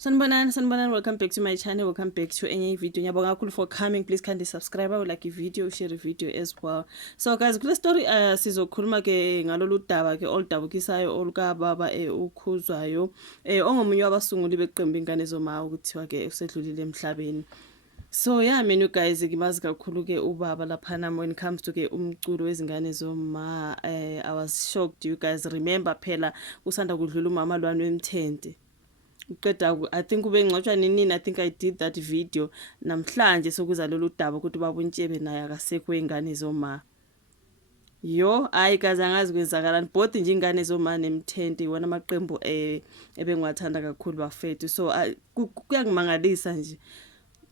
Sanibonani, welcome back to my channel, welcome back to any video. Ngiyabonga kakhulu for coming. Please kindly subscribe, like a video, share a video as well. So guys, kule story sizokhuluma ke ngalolu daba ke oludabukisayo oluka baba ukhuzwayo ongomunye wabasunguli beqembu ingane zoma ukuthiwa ke usedlulile emhlabeni. So yeah, you guys, ngimazi kakhulu ke ubaba laphana when it comes to ke umculo wezingane zoma. I was shocked. You guys remember phela usanda kudlula umama Lwani Wemthente. I think ube ngcotshwa nini. I think I did that video namhlanje sokuza lolu daba ukuthi ubaba uNtshebe naye akasekho ingane zoma. Yo hayi kaze angazi kwenzakalani both nje ingane zoma neMthente wona amaqembu ebengiwathanda kakhulu bafethu. So kuyangimangalisa nje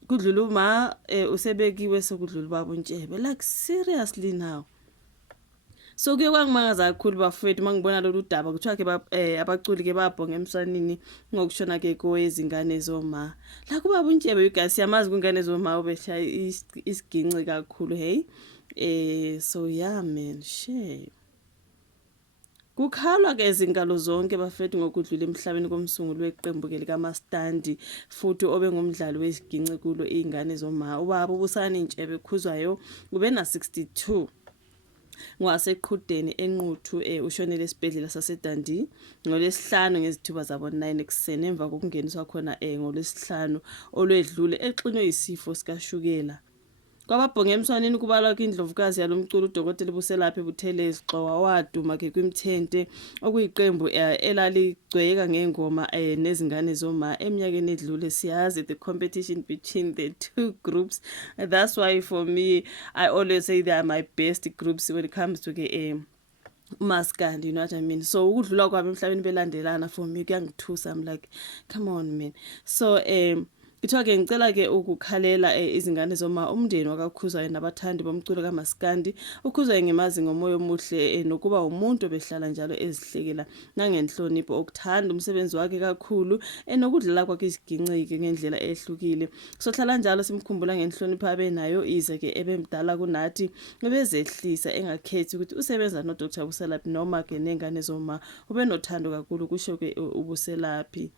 kudlula uma usebekiwe sokudlula ubaba uNtshebe, like seriously now. So kuye kwangimangaza kakhulu bafethu mangibona lolu daba kuthiwa ke abaculi ke babhonga emswanini ngokushona ke kowezingane zoma. La kuba uNtshebe you guys siyamazi kungane zoma ubeshaya isiginci kakhulu hey. So yeah man, shame. Kukhalwa ke izingalo zonke bafethu ngokudlula emhlabeni komsunguli weqembu ke likaMastandi futhi obengumdlali wesiginci kulo izingane zoma. Ubaba uBusani Ntshebe Khuzwayo ube na 62. Ngwaseqhudeni enquthu ushonele esibhedlela saseDundee ngolesihlanu ngezithuba zabo 9 ekseni emva kokungeniswa khona ngolesihlanu olwedlule exinwe isifo sikashukela. Kwababhonga emswanini kubalwa kwindlovukazi yalomculo uDokotela Buselaphi Buthelezi Xowa waduma ke kwimthente okuyiqembu elaligcweka ngengoma nezingane zoma eminyakeni edlule. Siyazi the competition between the two groups. That's why for me I always say they are my best groups when it comes to ke Maskandi, you know what I mean? So ukudlula kwabo emhlabeni belandelana for me kuyangithusa. I'm like come on man. So Kuthiwa ke ngicela ke ukukhalela izingane zoma umndeni wakaKhuzwayo nabathandi bomculo kaMaskandi. uKhuzwayo ngemazi ngomoya omuhle nokuba umuntu obehlala njalo ezihlekela nangenhlonipho okuthanda umsebenzi wakhe kakhulu nokudlala kwakhe isiginci ngendlela ehlukile. Sohlala njalo simkhumbula ngenhlonipho abenayo ize ke ebemdala kunathi ebezehlisa engakhethi ukuthi usebenza noDr Buselaphi noma ke nengane zoma. Ube nothando kakhulu kusho ke uBuselaphi.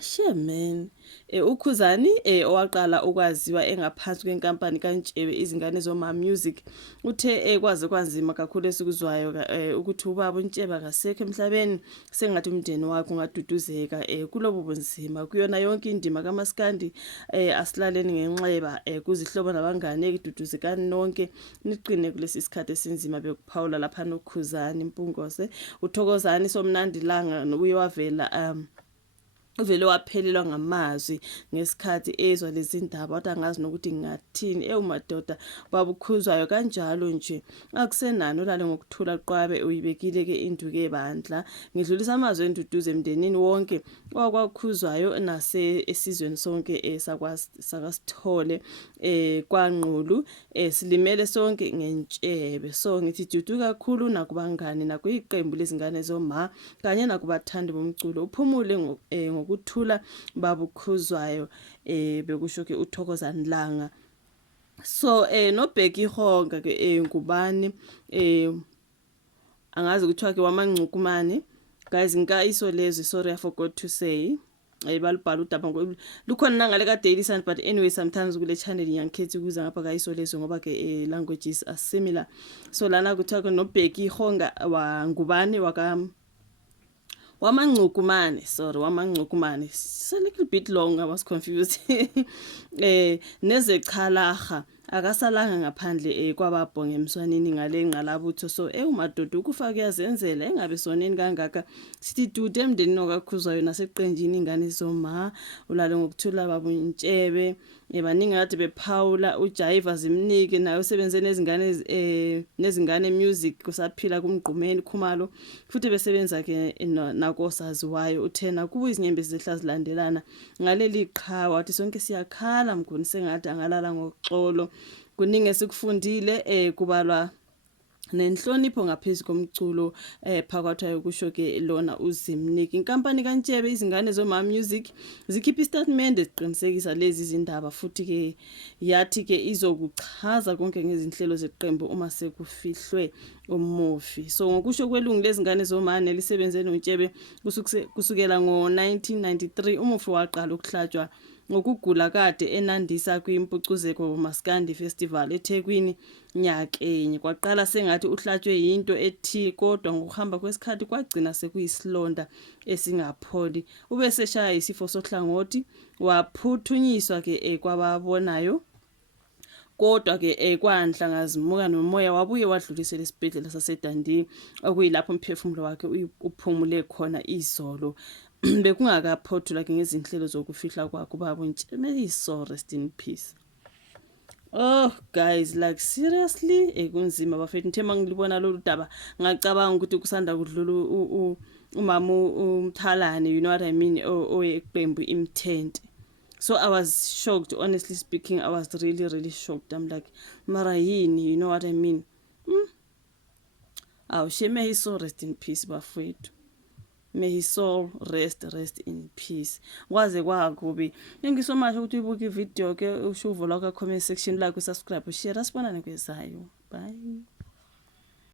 Shame man. uKhuzani owaqala ukwaziwa engaphansi kwenkampani kaNtshebe izingane zoma music uthe kwaze kwanzima kakhulu esikuzwayo ukuthi ubaba uNtshebe akasekho emhlabeni sengathi umndeni wakhe ungaduduzeka kulobo bunzima kuyona yonke indima kaMaskandi. Asilaleni ngenxeba kuzihlobo nabangane ekududuzekani nonke niqine kulesi sikhathi esinzima bekuphawula lapha noKhuzani Impungose uThokozani Somnandilanga uye wavela uvele waphelelwa ngamazwi ngesikhathi ezwa lezi ndaba wathi angazi nokuthi ngathini madoda babukhuzwayo kanjalo nje akusenani olale ngokuthula qwabe uyibekile ke induke bandla. Ngidlulisa amazwi enduduze emndenini wonke wakwaKhuzwayo nase esizweni sonke sakwaSithole kwaNqulu silimele sonke ngeNtshebe. So ngithi dudu kakhulu nakubangani nakuyiqembu lezingane zoma kanye nakubathandi bomculo uphumule ngokuthula babukhuzwayo bekusho ke uThokozani Langa. So noBheki Honga ke ngubani angazi ukuthiwa ke wamangcukumane guys ngika Isolezwe, sorry I forgot to say balibhala udaba lukhona nangale ka Daily Sun, but anyway sometimes kule channel ngiyangikhetha ukuza ngapha ka Isolezwe ngoba ke languages are similar. So lana kuthiwa ke noBheki Honga wangubani wamangcukumane, sorry wamangcukumane, it's a little bit long, I was confused. Nezechalaha akasalanga ngaphandle kwababhonga emswanini ngale ngqalabutho. So umadoda ukufa kuyazenzela engabe soneni kangaka sithi dude emndenini okaKhuzwayo naseqenjini ingane zoma ulale ngokuthula baba uNtshebe baningi kade bephawula uJaiva Zimnike naye usebenze nezingane music kusaphila kumgqumeni Khumalo futhi besebenza ke nakosaziwayo uthena kuba izinyembezi zehlazilandelana ngaleli qhawe wathi sonke siyakhala mnguni sengathi angalala ngoxolo kuningi esikufundile kubalwa nenhlonipho ngaphezulu komculo phakathi ayo kusho ke lona uZimnik. Inkampani kaNtshebe izingane zoma music zikhipha istatement eziqinisekisa lezi zindaba futhi ke yathi ke izokuchaza konke ngezinhlelo zeqembu uma sekufihlwe umufi. So ngokusho kwelungu lezingane zoma nelisebenze noNtshebe kusukela ngo1993 umufi waqala ukuhlatshwa ngokugula kade enandisa kwimpucuzeko Maskandi Festival eThekwini nyakenye. Kwaqala sengathi uhlatshwe yinto ethi kodwa ngokuhamba kwesikhathi kwagcina sekuyisilonda esingapholi. Ube seshaya isifo sohlangothi waphuthunyiswa ke kwababonayo. Kodwa ke kwanhlangazimuka nomoya wabuye wadlulisela esibhedlela saseDundee okuyilapho umphefumulo wakhe uphumule khona izolo. Bekungakaphothula ke ngezinhlelo zokufihla kwakhe ubaba uNtshebe. So rest in peace. Oh guys, like seriously kunzima bafethu. Ngithe mangilibona lolu daba ngacabanga ukuthi kusanda kudlula umama uMthalane, you know what I mean, oyeqembu iMthente. So I was shocked, honestly speaking. I was really shocked. I'm like, mara yini, you know what I mean. Shame, may his soul rest in peace bafethu. May his soul rest in peace. Kwaze kwakubi. Thank you so much ukuthi uyibuka ivideo ke usho uvo la comment section like, subscribe, share, asibonane kwezayo. Bye.